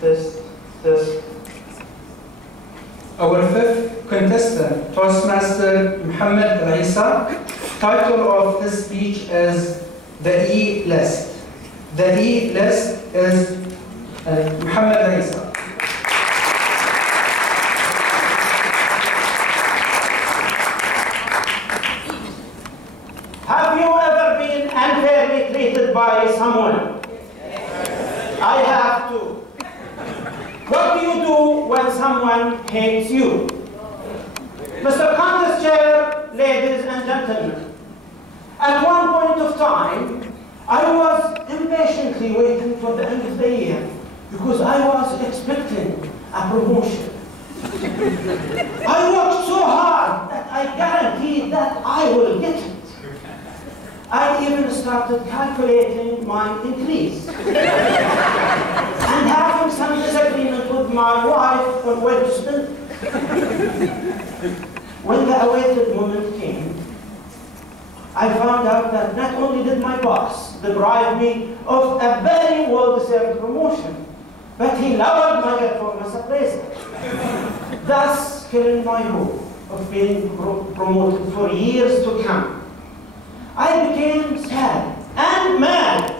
Test, test. Our fifth contestant, Toastmaster Mohammad Al-Issa. Title of his speech is The E-List. The E-List is Mohammad Al-Issa. Have you ever been unfairly treated by someone? Yes. I have too. What do you do when someone hates you? Mr. Contest Chair, ladies and gentlemen, at one point of time, I was impatiently waiting for the end of the year because I was expecting a promotion. I worked so hard that I guaranteed that I will get it. I even started calculating my increase and having some disagreement with my wife on where to spend it. When the awaited moment came, I found out that not only did my boss deprive me of a very well-deserved promotion, but he lowered my performance appraisal, thus killing my hope of being promoted for years to come. I became sad and mad,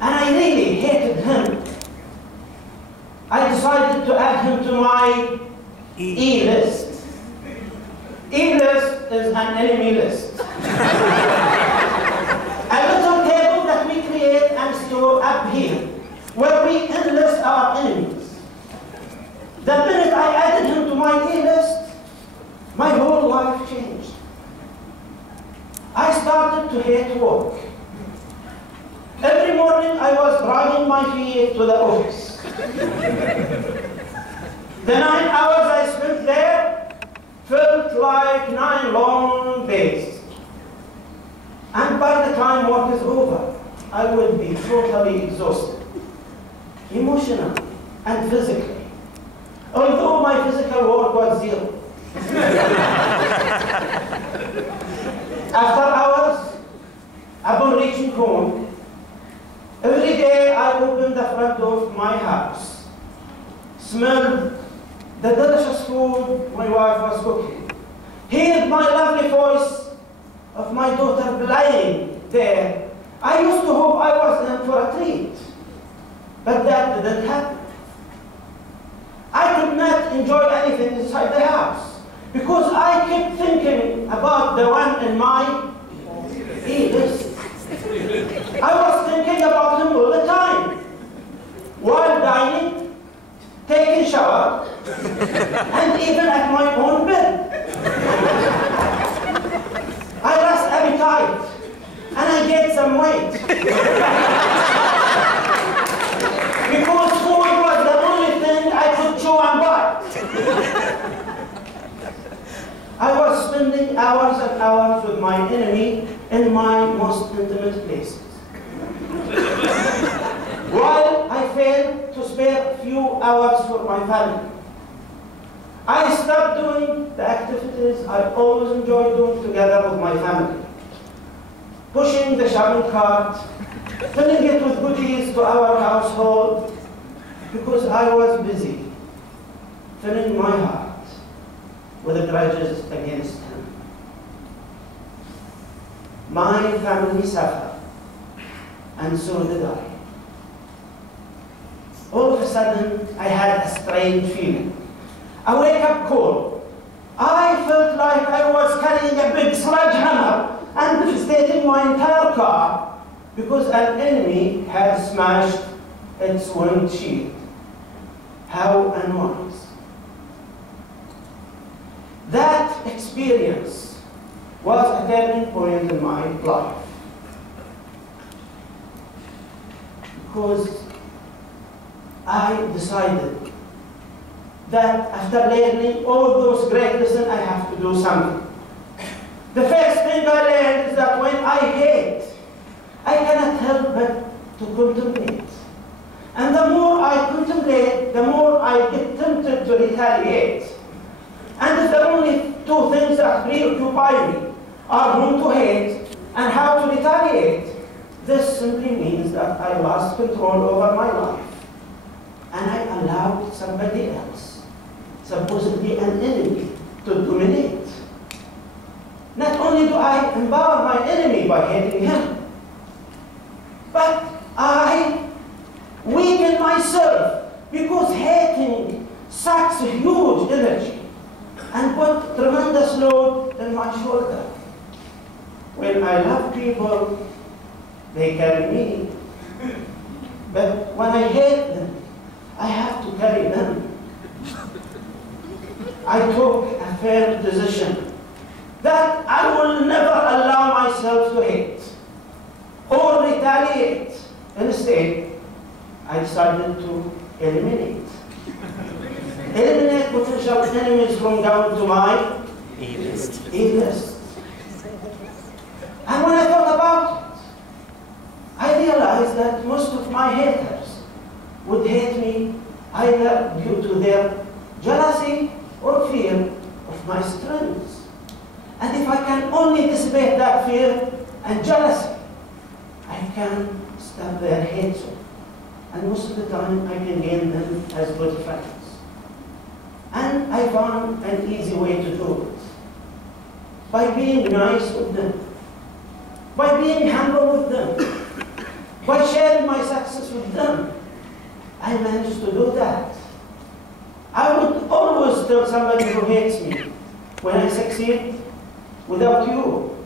and I really hated him. I decided to add him to my E-list. E-list is an enemy list. A little table that we create and store up here, where we enlist our enemies. The minute I added him to my E-list, my whole life changed. I started to hate work. Every morning I was dragging my feet to the office. The 9 hours I spent there felt like 9 long days. And by the time work is over, I would be totally exhausted, emotionally and physically, although my physical work was 0. After hours, upon reaching home, every day I opened the front door of my house, smelled the delicious food my wife was cooking, heard my lovely voice of my daughter playing there. I used to hope I was in for a treat, but that didn't happen. I could not enjoy anything inside the house, because I kept thinking about the one in my E-list. I was thinking about him all the time, while dining, taking shower, and even at my own bed. I lost appetite, and I gained some weight. Because food was the only thing I could chew and bite. I was spending hours and hours with my enemy in my most intimate places. While I failed to spare a few hours for my family, I stopped doing the activities I always enjoyed doing together with my family. Pushing the shopping cart, filling it with goodies to our household, because I was busy filling my heart with grudges against him. My family suffered, and so did I. All of a sudden, I had a strange feeling, a wake-up call. I felt like I was carrying a big sledgehammer and devastating my entire car because an enemy had smashed its windshield. How unwise. That experience was a turning point in my life, because I decided that after learning all those great lessons, I have to do something. The first thing I learned is that when I hate, I cannot help but to contemplate. And the more I contemplate, the more I get tempted to retaliate. And if the only 2 things that preoccupy me are whom to hate and how to retaliate, This simply means that I lost control over my life and I allowed somebody else, supposedly an enemy, to dominate. Not only do I empower my enemy by hating him, but I weaken myself because hating sucks huge energy and put tremendous load on my shoulder. When I love people, they carry me. But when I hate them, I have to carry them. I took a firm decision that I will never allow myself to hate or retaliate. Instead, I decided to eliminate. Eliminate potential enemies from down to my E-list. And when I thought about it, I realized that most of my haters would hate me either due to their jealousy or fear of my strengths. And if I can only dissipate that fear and jealousy, I can stop their hatred. And most of the time, I can gain them as good friends. And I found an easy way to do it. By being nice with them. By being humble with them. By sharing my success with them. I managed to do that. I would always tell somebody who hates me, when I succeed, without you,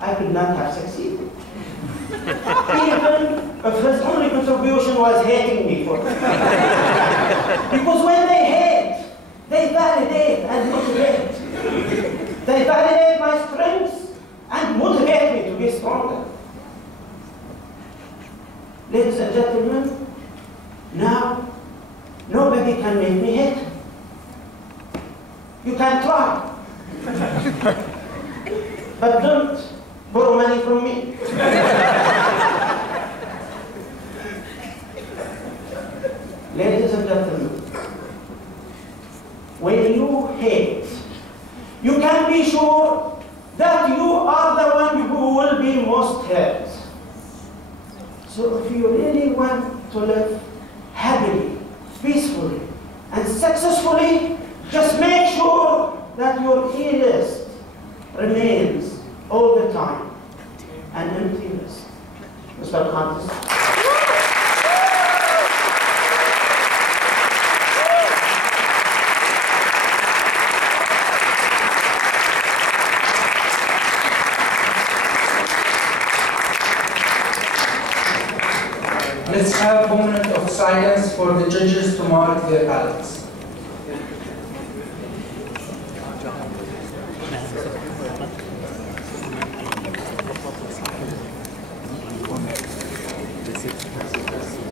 I could not have succeeded. Even if his only contribution was hating me for it. Because when they hate, they validate and motivate. They validate my strengths and motivate me to be stronger. Ladies and gentlemen, now nobody can make me hate. You can try. But don't borrow money from me. Ladies and gentlemen, when you hate, you can be sure that you are the one who will be most hurt. So if you really want to live happily, peacefully, and successfully, just make sure that your E-list remains all the time an empty list. Mr. Mohammad. Let's have a moment of silence for the judges to mark their ballots.